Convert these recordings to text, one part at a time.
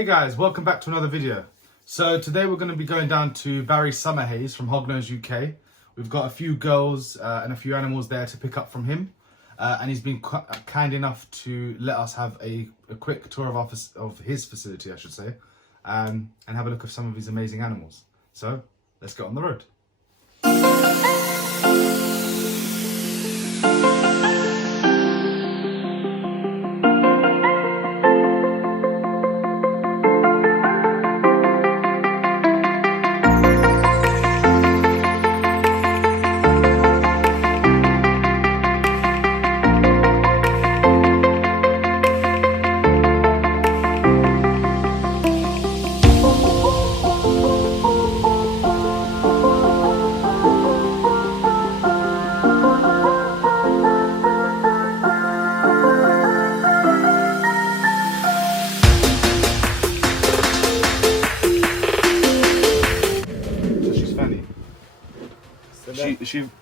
Hey guys, welcome back to another video. So today we're going to be going down to Barry Summerhayes from Hognose UK. We've got a few girls and a few animals there to pick up from him. And he's been kind enough to let us have a quick tour of his facility, I should say, and have a look at some of his amazing animals. So let's get on the road.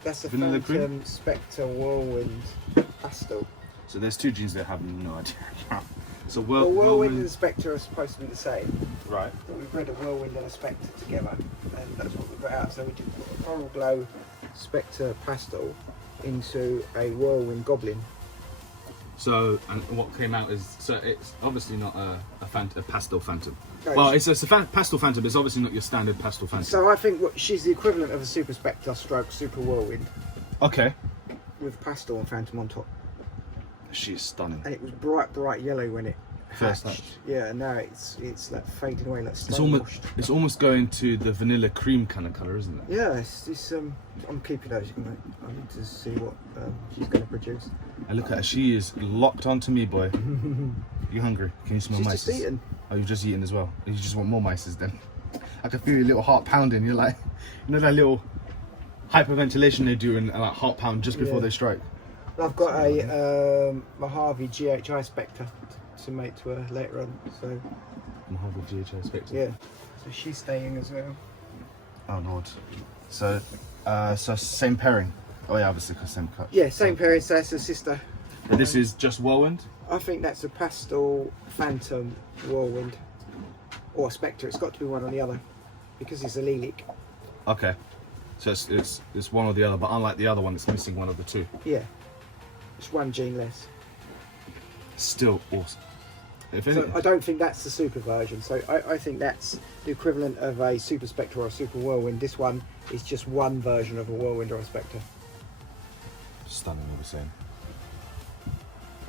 That's a Phantom Spectre Whirlwind Pastel. So there's two genes that have no idea. So Whirlwind and Spectre are supposed to be the same. Right. But we've bred a Whirlwind and a Spectre together, and that's what we got out. So we did put a Coral Glow Spectre Pastel into a Whirlwind Goblin. So, and what came out is, so it's obviously not a pastel phantom. No, well, it's a pastel phantom, but it's obviously not your standard pastel phantom. So I think she's the equivalent of a Super Spectre stroke Super Whirlwind. Okay. With pastel and phantom on top. She is stunning. And it was bright yellow when it first hatched. hatched. Yeah, and now it's like fading away, like it's almost going to the vanilla cream kind of colour, isn't it? Yeah, it's I'm keeping those. I need to see what she's going to produce. And look at her, she is locked onto me, boy. You hungry? Can you smell mice? She's just eaten. Oh, you've just eaten as well. You just want more mice then. I can feel your little heart pounding. You're like, you know that little hyperventilation they do and like heart pound just before they strike. I've got a Mojave GHI Spectre to mate to her later on. So Mojave GHI Spectre. Yeah. So she's staying as well. Oh lord. So same pairing. Oh yeah, obviously because same cut. Yeah, same pairing. So that's a sister. And this is just Whirlwind. I think that's a pastel phantom Whirlwind or a Spectre. It's got to be one or the other because it's a Lilac. Okay. So it's one or the other, but unlike the other one, it's missing one of the two. Yeah. It's one gene less. Still awesome. So I don't think that's the super version. So I think that's the equivalent of a Super Spectre or a Super Whirlwind. This one is just one version of a Whirlwind or a Spectre. Stunning, what we're saying.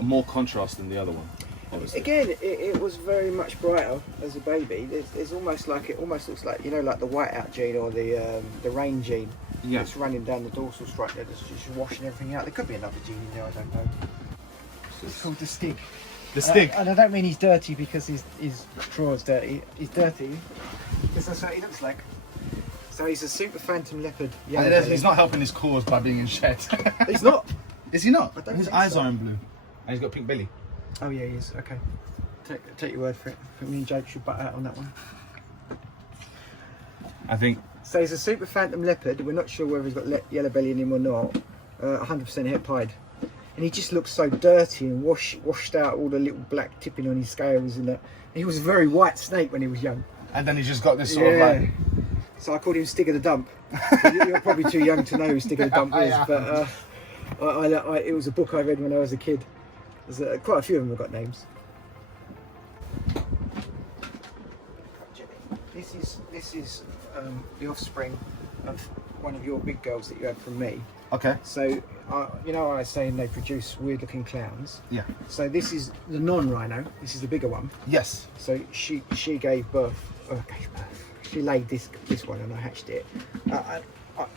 More contrast than the other one, obviously. Again, it was very much brighter as a baby. It's almost like, it almost looks like, you know, like the whiteout gene or the rain gene. Yeah. It's running down the dorsal stripe there, just washing everything out. There could be another gene in there, I don't know. It's called the Stig. The Stig? And I don't mean he's dirty because his drawers dirty. He's dirty because that's what he looks like. So he's a Super Phantom Leopard. He's not helping his cause by being in shed. He's not? Is he not? I don't His think eyes so. are in blue. And he's got a pink belly. Oh yeah, he is. Okay. Take your word for it. I think me and Jake should butt out on that one. I think. So he's a Super Phantom Leopard. We're not sure whether he's got yellow belly in him or not. 100% het pied. And he just looks so dirty and washed out all the little black tipping on his scales and that. He was a very white snake when he was young. And then he just got this sort of like. So I called him Stig of the Dump. You're probably too young to know who Stig of the Dump is, but it was a book I read when I was a kid. There's quite a few of them have got names. This is the offspring of one of your big girls that you had from me. Okay. So you know, I was saying they produce weird looking clowns. Yeah. So this is the non-rhino. This is the bigger one. Yes. So she gave birth. She laid this one and I hatched it.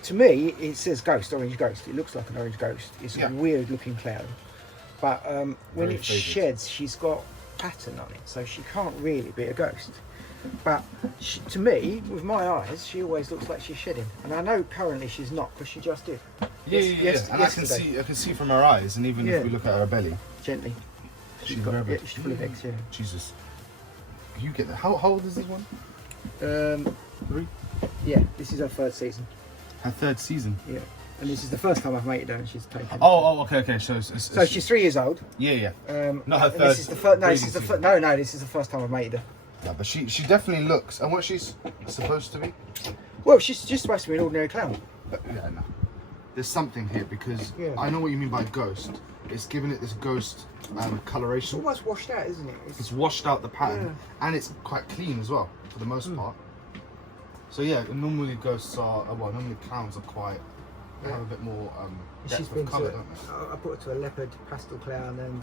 To me, it says ghost, orange ghost. It looks like an orange ghost. It's a weird looking clown. But when it sheds, she's got pattern on it, so she can't really be a ghost. But to me, with my eyes, she always looks like she's shedding. And I know currently she's not, because she just did. Yeah. And I can see from her eyes, and even if we look at her belly. Gently. She's full of eggs, yeah. Jesus. You get that. How old is this one? 3? Yeah, this is her 3rd season. Her 3rd season? Yeah. And this is the first time I've mated her and she's taken. Okay. So she's 3 years old. Yeah. Not her 3rd. This is the first. No, this is the first time I've mated her. Yeah, but she definitely looks, and what she's supposed to be. Well, she's just supposed to be an ordinary clown. But yeah, no. There's something here because Yeah. I know what you mean by ghost. It's giving it this ghost It's coloration. almost washed out, isn't it? It's washed out the pattern, Yeah. and it's quite clean as well for the most part. So yeah, normally ghosts are normally clowns are quite. They have a bit more She's depth been of colour, to, don't they? I put her to a leopard pastel clown and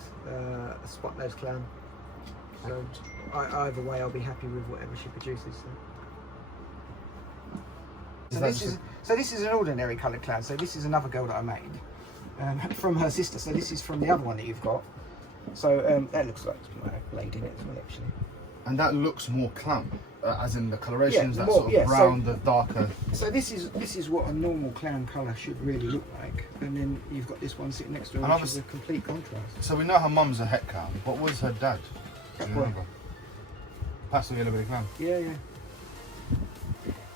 a spot nose clown. So either way, I'll be happy with whatever she produces. So this is an ordinary coloured clown. So this is another girl that I made from her sister. So this is from the other one that you've got. So that looks like it's laid in it as well, actually. And that looks more clown, as in the colorations, Yeah, that more, sort of brown, the darker. So this is what a normal clown colour should really look like, and then you've got this one sitting next to her, And which is a complete contrast. So we know her mum's a het clown. What was her dad? Do you remember? Pastel yellow belly clown. Yeah, yeah.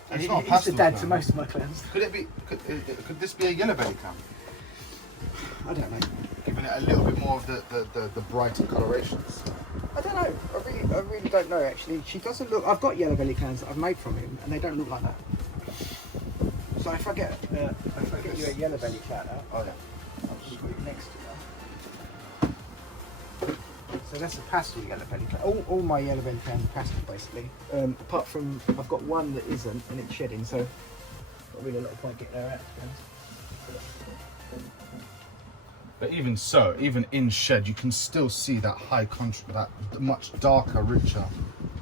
And it's He- not a he's pastel the dad clown. to most of my clowns. Could it be? Could this be a yellow belly clown? I don't know. Giving it a little bit more of the brighter colorations. I don't know. I really don't know. Actually, she doesn't look. I've got yellow belly clowns that I've made from him, and they don't look like that. So if I get you a yellow belly clown out, Oh yeah. I'll just put it next to her. So that's a pastel yellow belly clown. All my yellow belly clowns are pastel basically. Apart from I've got one that isn't, and it's shedding. So not really a lot of point getting her out. To be honest. But even so, even in shed, you can still see that high contrast, that much darker, richer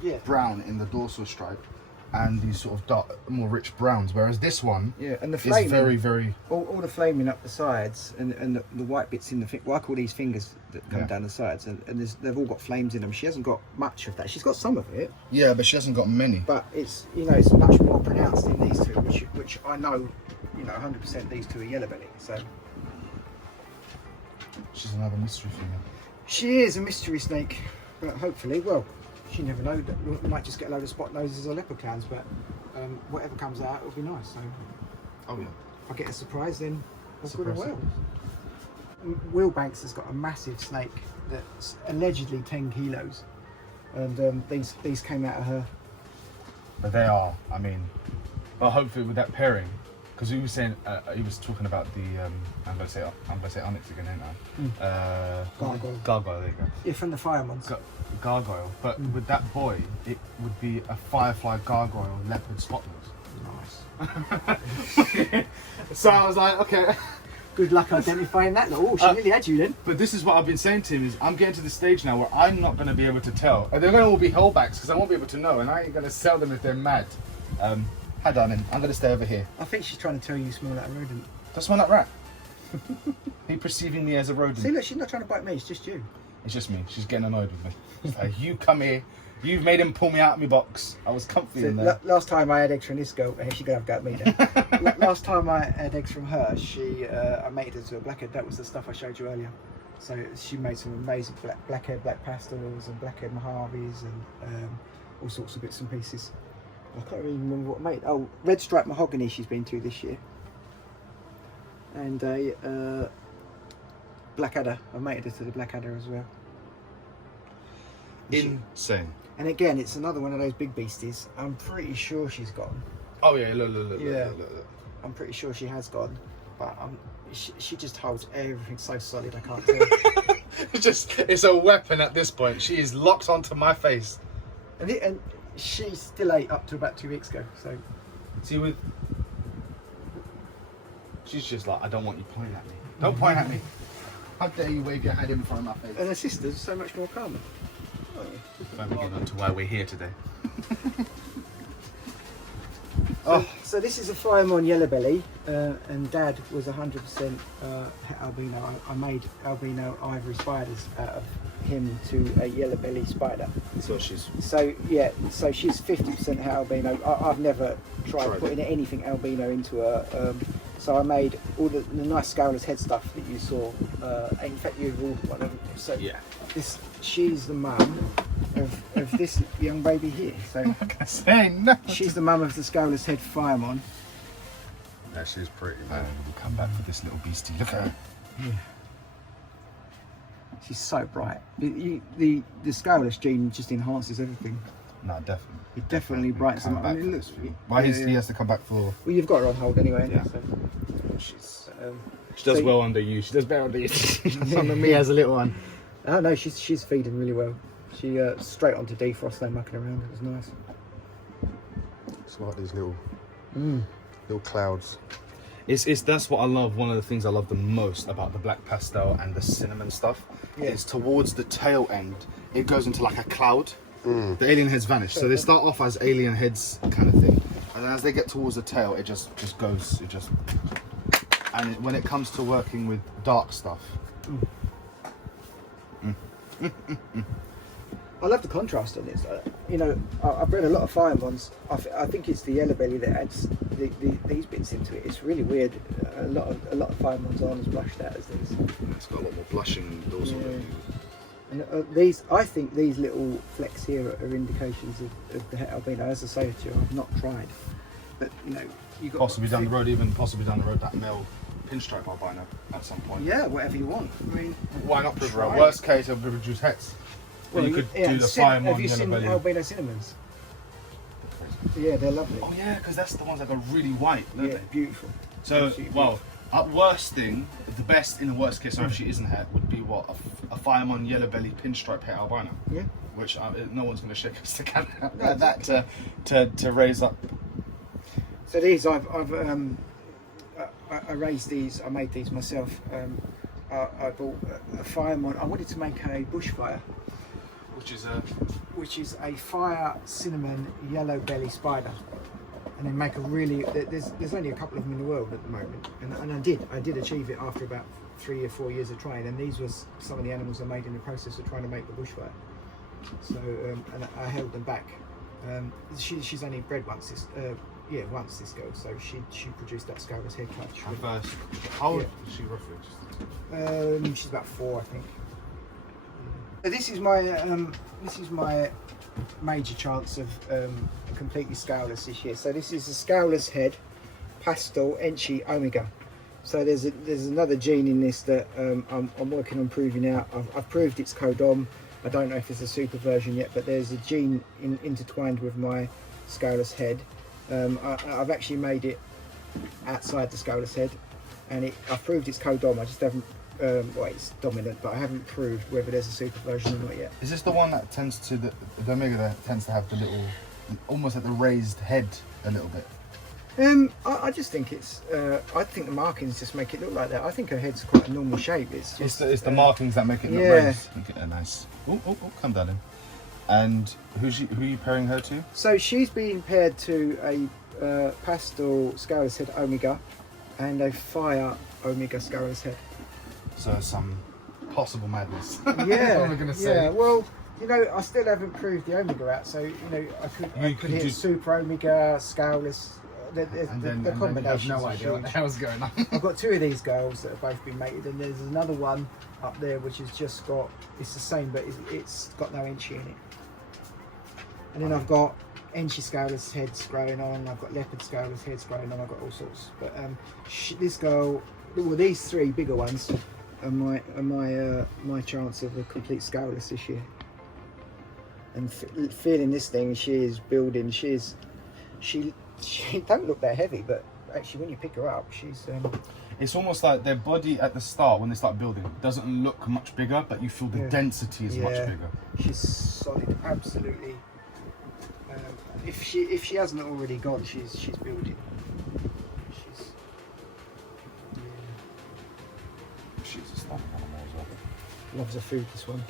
Yeah. brown in the dorsal stripe, and these sort of dark, more rich browns. Whereas this one Yeah, and the is flaming, very, very. all the flaming up the sides and the white bits in the well, I call these fingers that come Yeah. down the sides, and they've all got flames in them. She hasn't got much of that. She's got some of it, Yeah, but she hasn't got many. but it's it's much more pronounced in these two, which I know 100% these two are yellow belly. So She's another mystery female. she is a mystery snake, but hopefully, well, she never know. We might just get a load of spot noses or leopard clowns, but whatever comes out, it'll be nice. So Oh yeah. if I get a surprise, then that's good and Surprise. well. Will Banks has got a massive snake that's allegedly 10 kilos, and these came out of her. But they are. I mean, but hopefully with that pairing, because he was saying he was talking about the I'm gonna say onyx again, ain't I? Gargoyle. Gargoyle. There you go. Yeah, from the Firemons. Gargoyle. But with that boy, it would be a firefly gargoyle leopard spot Nice. So I was like, okay. Good luck identifying that. Oh, she nearly had you then. But this is what I've been saying to him is I'm getting to the stage now where I'm not going to be able to tell. And they're going to all be hellbacks because I won't be able to know, and I ain't going to sell them if they're mad. Hi darling, I'm going to stay over here. I think she's trying to tell you smell like a rodent. Does smell like rat? He perceiving me as a rodent. See, look, she's not trying to bite me. It's just you. It's just me. She's getting annoyed with me. She's like, you come here. You've made him pull me out of my box. I was comfy So, in there. last time I had eggs from this girl, she's gonna have to go at me then. Last time I had eggs from her, I mated her to a blackhead. That was the stuff I showed you earlier. So she made some amazing blackhead, black pastels, and blackhead Mojaves, and all sorts of bits and pieces. I can't really remember what I made. Oh, red stripe mahogany she's been to this year, and a blackadder. I mated her to the blackadder as well. Insane. And again, it's another one of those big beasties. I'm pretty sure she's gone. Oh yeah, look. Yeah. I'm pretty sure she has gone, but she just holds everything so solid I can't tell. It's a weapon at this point. She is locked onto my face. and she still ate up to about 2 weeks ago. So See, she's just like, I don't want you pointing at me. Don't point at me. How dare you wave your hand in front of my face? and her sister's so much more calmer. Don't we get on to why we're here today. So this is a Firemon yellow belly, and Dad was 100% albino. I made albino ivory spiders out of him to a yellow belly spider. So she's So yeah, so she's 50% albino. I've never tried Tried putting anything albino into her. So I made all the nice Scaleless head stuff that you saw. In fact, you've ordered one of them. So yeah. she's the mum of this young baby here. So No. she's the mum of the Scaleless head Firemon. Yeah, she's pretty, man. We'll come back for this little beastie. Look at her. Yeah. She's so bright. The Scaleless gene just enhances everything. No, definitely. It definitely brightens them up. I mean, look, Why he has to come back for? Well, you've got her on hold anyway. Yeah. So. She does well under you. She does better under you. Under me as a little one. Oh no, she's feeding really well. She straight onto defrost, no mucking around. It was nice. It's like these little clouds. That's what I love. One of the things I love the most about the black pastel and the cinnamon stuff is towards the tail end, it goes into like a cloud. The alien heads vanish. So they start off as alien heads kind of thing, and as they get towards the tail, it just goes. And when it comes to working with dark stuff. I love the contrast on this. You know, I've read a lot of fire ones. I think it's the yellow belly that adds these bits into it. It's really weird. A lot of fire ones aren't as blushed out as these. It's got a lot more blushing dorsal. And these, I think these little flecks here are indications of the het albino. As I say to you, I've not tried, but you know, you got possibly down the road that male pinstripe albino at some point. Yeah, whatever you want. I mean, why not preserve? Worst case, it'll produce hets. Well, you could do the Fireman Have you yellow seen belly. albino cinnamons? Yeah, they're lovely. Oh yeah, because that's the ones that go really white, don't Yeah, they? beautiful. So, Absolutely well, at worst thing, the best in the worst case, if she isn't het, would be what a Fireman yellow belly pinstripe het albino. Yeah. Which no one's going to shake us to can No, that to raise up. So these, I raised these. I made these myself. I bought a fireman. I wanted to make a bushfire, which is a fire cinnamon yellow belly spider, and then make a really. There's only a couple of them in the world at the moment, and I did achieve it after about 3 or 4 years of trying. And these was some of the animals I made in the process of trying to make the bushfire. So and I held them back. She's only bred once. Once this girl. So she produced that Scaleless head clutch. How old is she roughly? She's about 4, I think. This is my major chance of completely scaleless this year. So this is a Scaleless head, pastel, Enchi, Omega. So there's another gene in this that I'm working on proving out. I've proved it's codom. I don't know if it's a super version yet, but there's a gene intertwined with my Scaleless head. I've actually made it outside the Scaleless head, and I've proved it's codom. I just haven't. It's dominant, but I haven't proved whether there's a super version or not yet. Is this the one that tends to the Omega that tends to have the little, almost like the raised head a little bit? I just think it's. I think the markings just make it look like that. I think her head's quite a normal shape. It's just. It's the markings that make it look raised. Make it a nice. Oh, come down in. And who are you pairing her to? So she's being paired to a pastel Scaleless head Omega, and a fire Omega Scaleless head. So some possible madness. Yeah. What am I gonna say? Yeah. Well, you know, I still haven't proved the Omega out. So you know, I could hit Super Omega, Scaleless. The combinations. You have no idea what the hell's going on. I've got 2 of these girls that have both been mated, and there's another one up there which has just got. It's the same, but it's got no Enchi in it. And then I've got Enchi Scaleless heads growing on. I've got leopard Scaleless heads growing on. I've got all sorts. But this girl, well, these 3 bigger ones are my chance of a complete Scaleless this year. And feeling this thing, she is building. She don't look that heavy, but actually when you pick her up, she's. It's almost like their body at the start when they start building doesn't look much bigger, but you feel the density is much bigger. She's solid, absolutely. If she hasn't already gone, she's building. She's a stunning animal as well. Loves her food, this one.